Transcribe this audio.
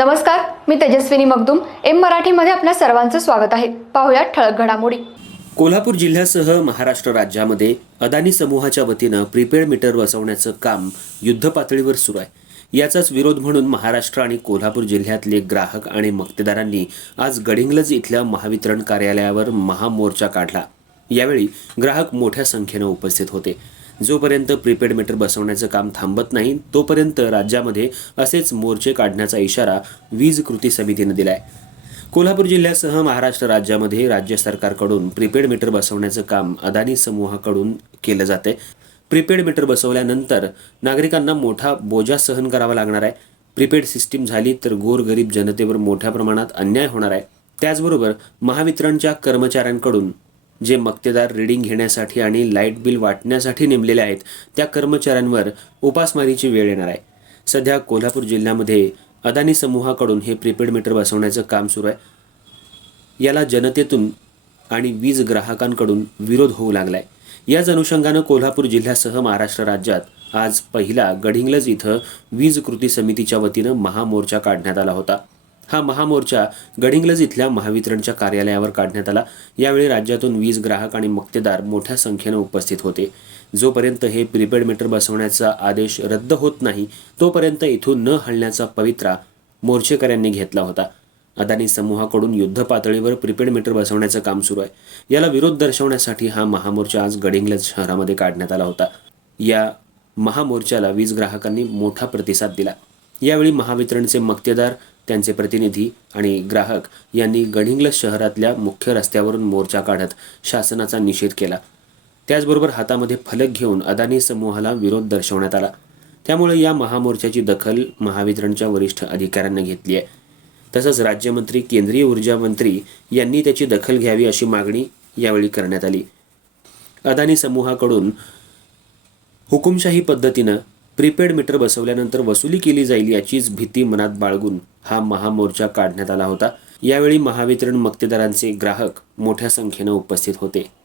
नमस्कार मी तेजस्विनी मगदुम. एम मराठीमध्ये आपल्या सर्वांचं स्वागत आहे. पाहुयात ठळक घडामोडी. कोल्हापूर जिल्ह्यासह महाराष्ट्र राज्यामध्ये अदानी समूहाच्या वतीनं प्रीपेड मीटर बसवण्याचं काम युद्ध पातळीवर सुरू आहे. याचाच विरोध म्हणून महाराष्ट्र आणि कोल्हापूर जिल्ह्यातले ग्राहक आणि मक्तेदारांनी आज गडिंग्लज इथल्या महावितरण कार्यालयावर महामोर्चा काढला. यावेळी ग्राहक मोठ्या संख्येनं उपस्थित होते. जोपर्यंत प्रीपेड मीटर बसवण्याचं काम थांबत नाही तोपर्यंत राज्यामध्ये असेच मोर्चे काढण्याचा इशारा वीज कृती समितीनं दिला आहे कोल्हापूर जिल्ह्यासह महाराष्ट्र राज्यामध्ये राज्य सरकारकडून प्रीपेड मीटर बसवण्याचं काम अदानी समूहाकडून केलं जाते प्रीपेड मीटर बसवल्यानंतर नागरिकांना मोठा बोजा सहन करावा लागणार आहे. प्रीपेड सिस्टीम झाली तर गोरगरीब जनतेवर मोठ्या प्रमाणात अन्याय होणार आहे. त्याचबरोबर महावितरणच्या कर्मचाऱ्यांकडून जे मक्तेदार रीडिंग घेण्यासाठी आणि लाइट बिल वाटण्यासाठी नेमलेले आहेत त्या कर्मचाऱ्यांवर उपासमारीची वेळ येणार आहे. सध्या कोल्हापूर जिल्ह्यामध्ये अदानी समूहाकडून हे प्रीपेड मीटर बसवण्याचं काम सुरू आहे. याला जनतेतून आणि वीज ग्राहकांकडून विरोध होऊ लागलाय. याच अनुषंगानं कोल्हापूर जिल्ह्यासह महाराष्ट्र राज्यात आज पहिला गडिंग्लज इथं वीज कृती समितीच्या वतीनं महामोर्चा काढण्यात आला होता. हा महामोर्चा गडिंग्लज इथल्या महावितरणच्या कार्यालयावर काढण्यात आला. यावेळी राज्यातून वीज ग्राहक आणि मक्तेदार मोठ्या संख्येनं उपस्थित होते. जोपर्यंत हे प्रीपेड मीटर बसवण्याचा आदेश रद्द होत नाही तोपर्यंत इथून न हलण्याचा पवित्रा मोर्चेकऱ्यांनी घेतला होता. अदानी समूहाकडून युद्ध पातळीवर प्रीपेड मीटर बसवण्याचं काम सुरू आहे. याला विरोध दर्शवण्यासाठी हा महामोर्चा आज गडिंग्लज शहरामध्ये काढण्यात आला होता. या महामोर्चाला वीज ग्राहकांनी मोठा प्रतिसाद दिला. यावेळी महावितरणचे मक्तेदार त्यांचे प्रतिनिधी आणि ग्राहक यांनी गडिंग्लज शहरातल्या मुख्य रस्त्यावरून मोर्चा काढत शासनाचा निषेध केला. त्याचबरोबर हातामध्ये फलक घेऊन अदानी समूहाला विरोध दर्शवण्यात आला. त्यामुळे या महामोर्चाची दखल महावितरणच्या वरिष्ठ अधिकाऱ्यांनी घेतली आहे. तसंच राज्यमंत्री केंद्रीय ऊर्जा मंत्री यांनी त्याची दखल घ्यावी अशी मागणी यावेळी करण्यात आली. अदानी समूहाकडून हुकुमशाही पद्धतीनं प्रीपेड मीटर बसवल्यानंतर वसुली केली जाईल याचीच भीती मनात बाळगून हा महामोर्चा काढण्यात आला होता. यावेळी महावितरण मक्तेदारांचे ग्राहक मोठ्या संख्येनं उपस्थित होते.